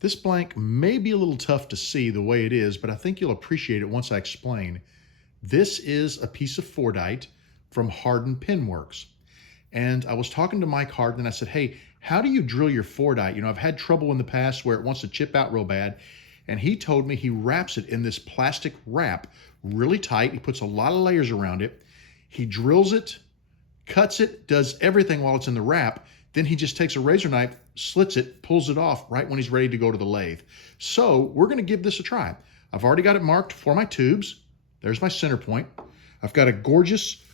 This blank may be a little tough to see the way it is, but I think you'll appreciate it once I explain. This is a piece of Fordite from Harden Penworks. And I was talking to Mike Harden and I said, hey, how do you drill your Fordite? You know, I've had trouble in the past where it wants to chip out real bad. And he told me he wraps it in this plastic wrap really tight. He puts a lot of layers around it. He drills it, cuts it, does everything while it's in the wrap. Then he just takes a razor knife, slits it, pulls it off right when he's ready to go to the lathe. So we're going to give this a try. I've already got it marked for my tubes. There's my center point. I've got a gorgeous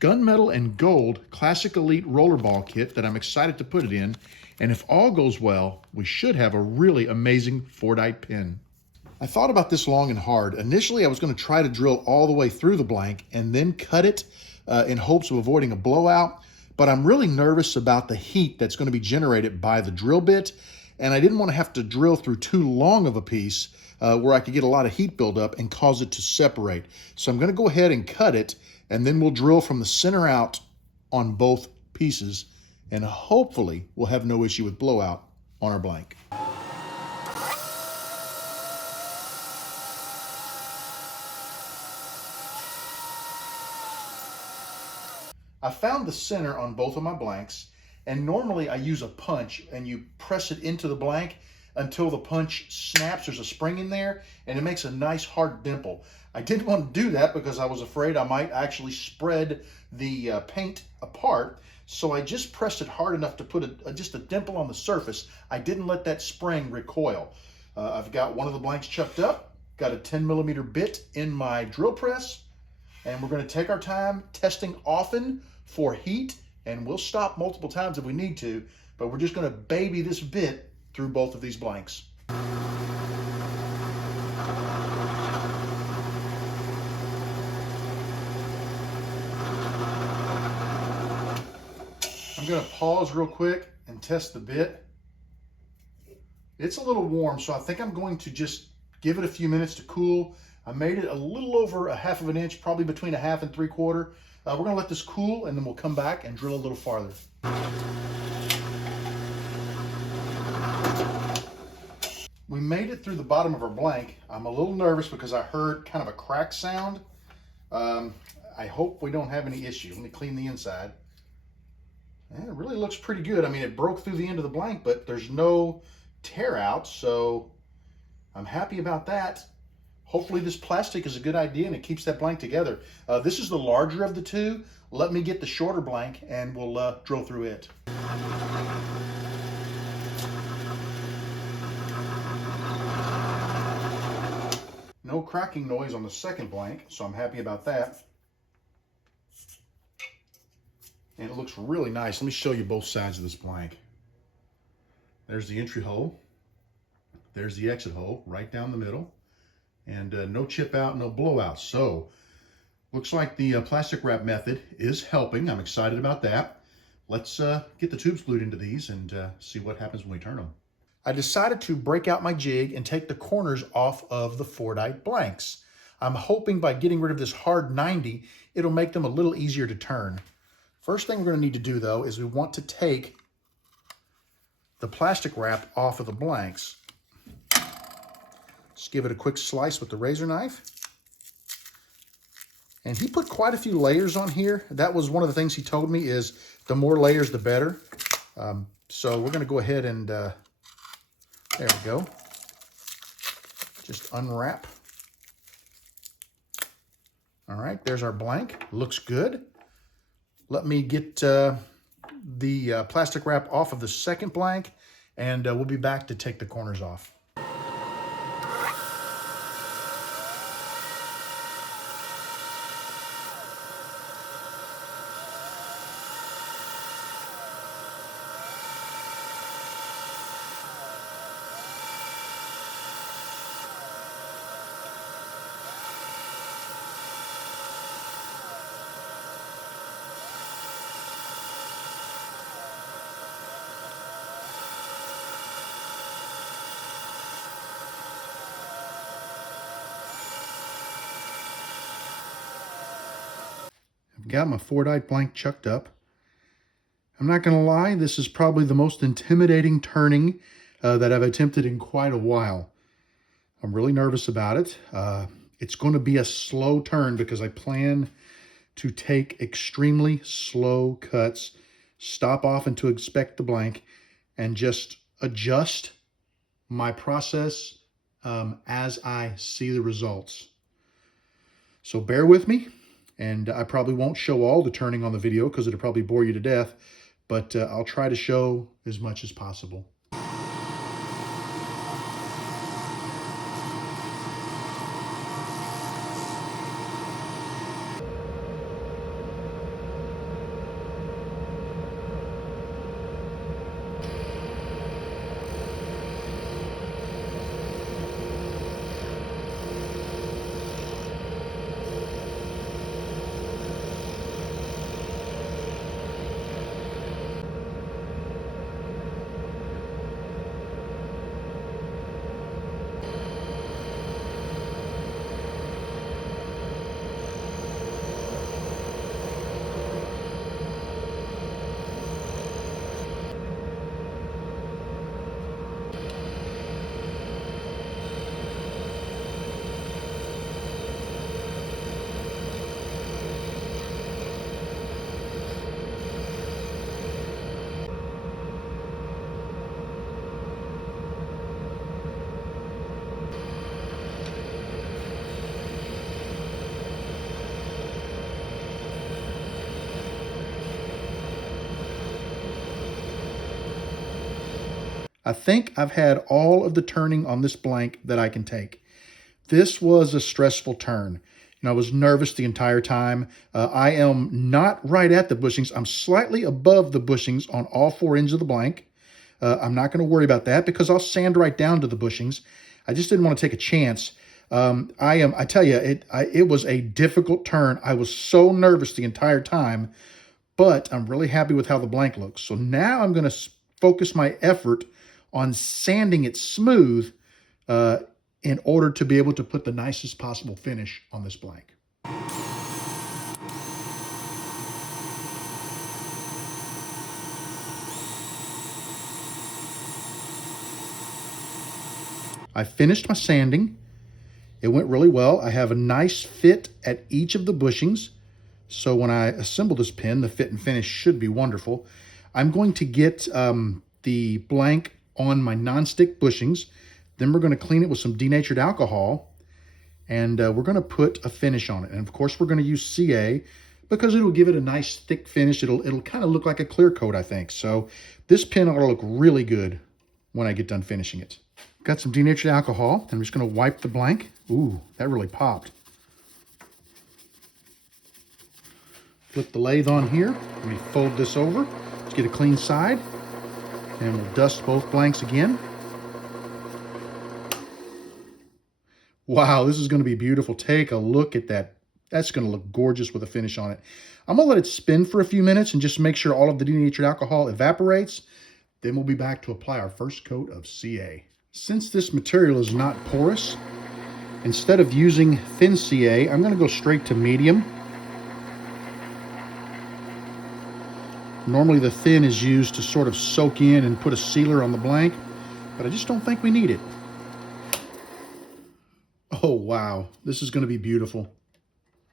gunmetal and gold Classic Elite Rollerball kit that I'm excited to put it in. And if all goes well, we should have a really amazing Fordite pin. I thought about this long and hard. Initially, I was going to try to drill all the way through the blank and then cut it in hopes of avoiding a blowout. But I'm really nervous about the heat that's going to be generated by the drill bit. And I didn't want to have to drill through too long of a piece where I could get a lot of heat buildup and cause it to separate. So I'm going to go ahead and cut it, and then we'll drill from the center out on both pieces, and hopefully we'll have no issue with blowout on our blank. I found the center on both of my blanks, and normally I use a punch and you press it into the blank until the punch snaps. There's a spring in there and it makes a nice hard dimple. I didn't want to do that because I was afraid I might actually spread the paint apart. So I just pressed it hard enough to put just a dimple on the surface. I didn't let that spring recoil. I've got one of the blanks chucked up, got a 10mm bit in my drill press, and we're going to take our time testing often for heat, and we'll stop multiple times if we need to, but we're just going to baby this bit through both of these blanks. I'm going to pause real quick and test the bit. It's a little warm, so I think I'm going to just give it a few minutes to cool. I made it a little over 1/2 of an inch, probably between 1/2 and 3/4. We're going to let this cool, and then we'll come back and drill a little farther. We made it through the bottom of our blank. I'm a little nervous because I heard kind of a crack sound. I hope we don't have any issue. Let me clean the inside. And it really looks pretty good. I mean, it broke through the end of the blank, but there's no tear out, so I'm happy about that. Hopefully this plastic is a good idea and it keeps that blank together. This is the larger of the two. Let me get the shorter blank and we'll drill through it. No cracking noise on the second blank, so I'm happy about that. And it looks really nice. Let me show you both sides of this blank. There's the entry hole. There's the exit hole right down the middle. And no chip out, no blowout. So looks like the plastic wrap method is helping. I'm excited about that. Let's get the tubes glued into these and see what happens when we turn them. I decided to break out my jig and take the corners off of the Fordite blanks. I'm hoping by getting rid of this hard 90, it'll make them a little easier to turn. First thing we're going to need to do though is we want to take the plastic wrap off of the blanks. Just give it a quick slice with the razor knife. And he put quite a few layers on here. That was one of the things he told me is the more layers, the better. So we're going to go ahead and, there we go. Just unwrap. All right, there's our blank. Looks good. Let me get the plastic wrap off of the second blank, and we'll be back to take the corners off. I've got my Fordite blank chucked up. I'm not going to lie, this is probably the most intimidating turning that I've attempted in quite a while. I'm really nervous about it. It's going to be a slow turn because I plan to take extremely slow cuts, stop off and to inspect the blank, and just adjust my process as I see the results. So bear with me, and I probably won't show all the turning on the video because it'll probably bore you to death, but I'll try to show as much as possible. I think I've had all of the turning on this blank that I can take. This was a stressful turn. I was nervous the entire time. I am not right at the bushings. I'm slightly above the bushings on all four ends of the blank. I'm not going to worry about that because I'll sand right down to the bushings. I just didn't want to take a chance. I tell you, it was a difficult turn. I was so nervous the entire time, but I'm really happy with how the blank looks. So now I'm going to focus my effort on sanding it smooth in order to be able to put the nicest possible finish on this blank. I finished my sanding. It went really well. I have a nice fit at each of the bushings. So when I assemble this pin, the fit and finish should be wonderful. I'm going to get the blank on my non-stick bushings. Then we're going to clean it with some denatured alcohol, and we're going to put a finish on it. And of course, we're going to use CA because it'll give it a nice thick finish. It'll kind of look like a clear coat, I think. So this pin ought to look really good when I get done finishing it. Got some denatured alcohol. I'm just going to wipe the blank. Ooh, that really popped. Flip the lathe on here. Let me fold this over. Let's get a clean side. And we'll dust both blanks again. Wow, this is going to be beautiful. Take a look at that. That's going to look gorgeous with a finish on it. I'm going to let it spin for a few minutes and just make sure all of the denatured alcohol evaporates. Then we'll be back to apply our first coat of CA. Since this material is not porous, instead of using thin CA, I'm going to go straight to medium. Normally the thin is used to sort of soak in and put a sealer on the blank, but I just don't think we need it. Oh wow, this is going to be beautiful.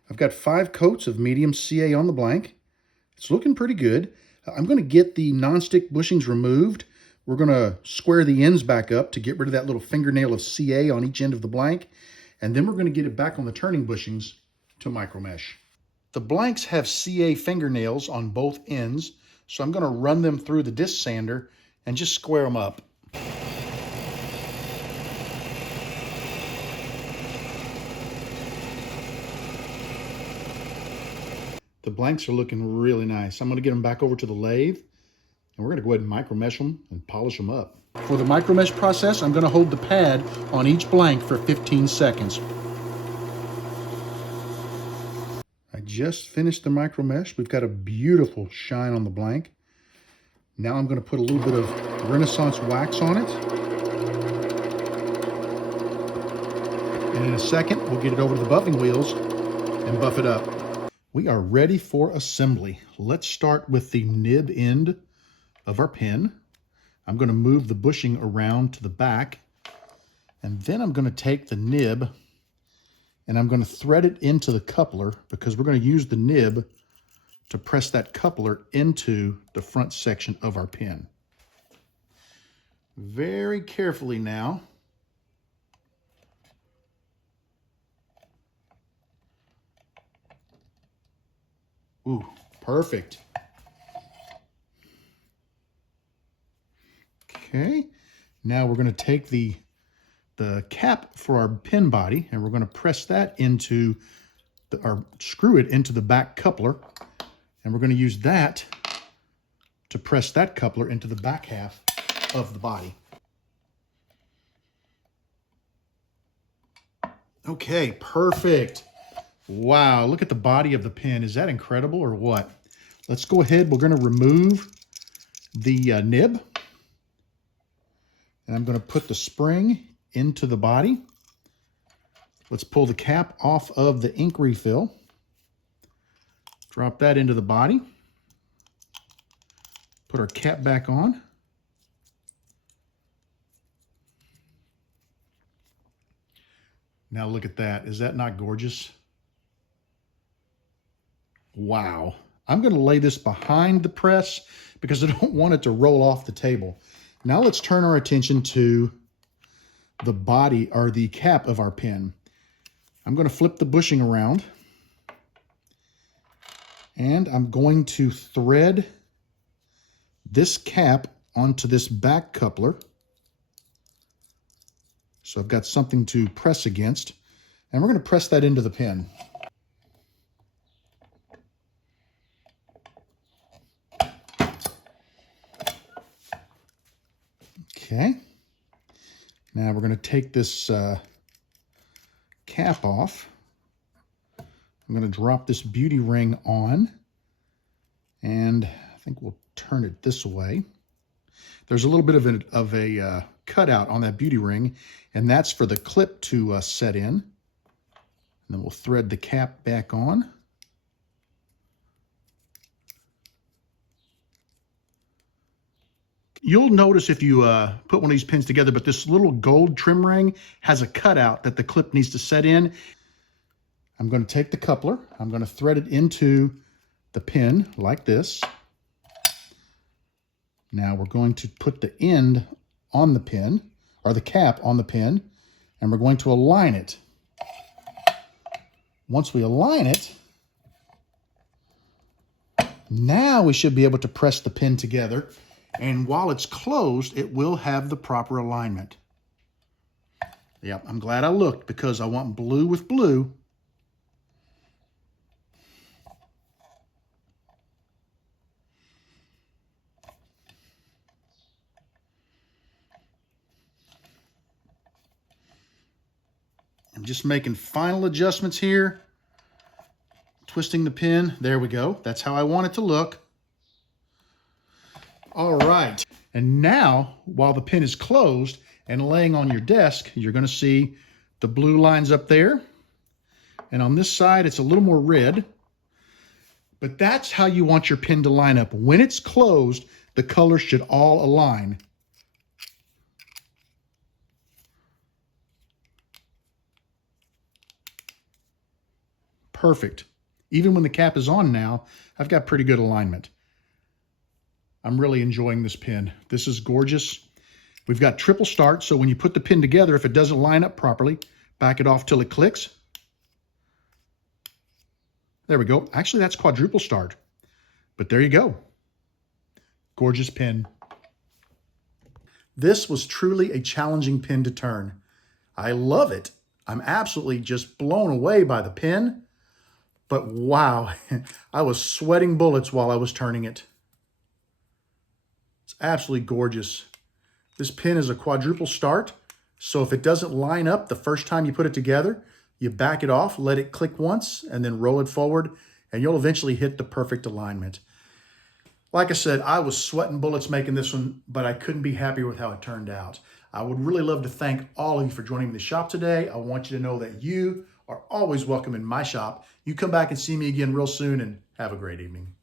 I've got 5 coats of medium CA on the blank. It's looking pretty good. I'm going to get the non-stick bushings removed. We're going to square the ends back up to get rid of that little fingernail of CA on each end of the blank, and then we're going to get it back on the turning bushings to micromesh. The blanks have CA fingernails on both ends, so I'm going to run them through the disc sander and just square them up. The blanks are looking really nice. I'm going to get them back over to the lathe, and we're going to go ahead and micromesh them and polish them up. For the micromesh process, I'm going to hold the pad on each blank for 15 seconds. I just finished the micromesh. We've got a beautiful shine on the blank. Now I'm going to put a little bit of Renaissance wax on it. And in a second, we'll get it over to the buffing wheels and buff it up. We are ready for assembly. Let's start with the nib end of our pin. I'm going to move the bushing around to the back, and then I'm going to take the nib and I'm going to thread it into the coupler, because we're going to use the nib to press that coupler into the front section of our pin. Very carefully now. Ooh, perfect. Okay, now we're going to take the cap for our pin body, and we're going to press that into or screw it into the back coupler, and we're going to use that to press that coupler into the back half of the body. Okay, perfect. Wow, look at the body of the pin. Is that incredible or what? Let's go ahead. We're going to remove the nib, and I'm going to put the spring into the body. Let's pull the cap off of the ink refill. Drop that into the body. Put our cap back on. Now look at that. Is that not gorgeous? Wow. I'm going to lay this behind the press because I don't want it to roll off the table. Now let's turn our attention to the body or the cap of our pin. I'm going to flip the bushing around, and I'm going to thread this cap onto this back coupler. So I've got something to press against, and we're going to press that into the pin. Okay. Now we're going to take this cap off. I'm going to drop this beauty ring on, and I think we'll turn it this way. There's a little bit of a cutout on that beauty ring, and that's for the clip to set in. And then we'll thread the cap back on. You'll notice if you put one of these pins together, but this little gold trim ring has a cutout that the clip needs to set in. I'm going to take the coupler, I'm going to thread it into the pin like this. Now we're going to put the end on the pin, or the cap on the pin, and we're going to align it. Once we align it, now we should be able to press the pin together. And while it's closed, it will have the proper alignment. Yep, I'm glad I looked because I want blue with blue. I'm just making final adjustments here. Twisting the pin. There we go. That's how I want it to look. All right, and now while the pin is closed and laying on your desk, you're going to see the blue lines up there, and on this side it's a little more red, but that's how you want your pin to line up. When it's closed, the colors should all align. Perfect. Even when the cap is on now, I've got pretty good alignment. I'm really enjoying this pin. This is gorgeous. We've got triple start, so when you put the pin together, if it doesn't line up properly, back it off till it clicks. There we go. Actually, that's quadruple start, but there you go. Gorgeous pin. This was truly a challenging pin to turn. I love it. I'm absolutely just blown away by the pin, but wow, I was sweating bullets while I was turning it. Absolutely gorgeous. This pin is a quadruple start, so if it doesn't line up the first time you put it together, you back it off, let it click once, and then roll it forward, and you'll eventually hit the perfect alignment. Like I said, I was sweating bullets making this one, but I couldn't be happier with how it turned out. I would really love to thank all of you for joining me in the shop today. I want you to know that you are always welcome in my shop. You come back and see me again real soon, and have a great evening.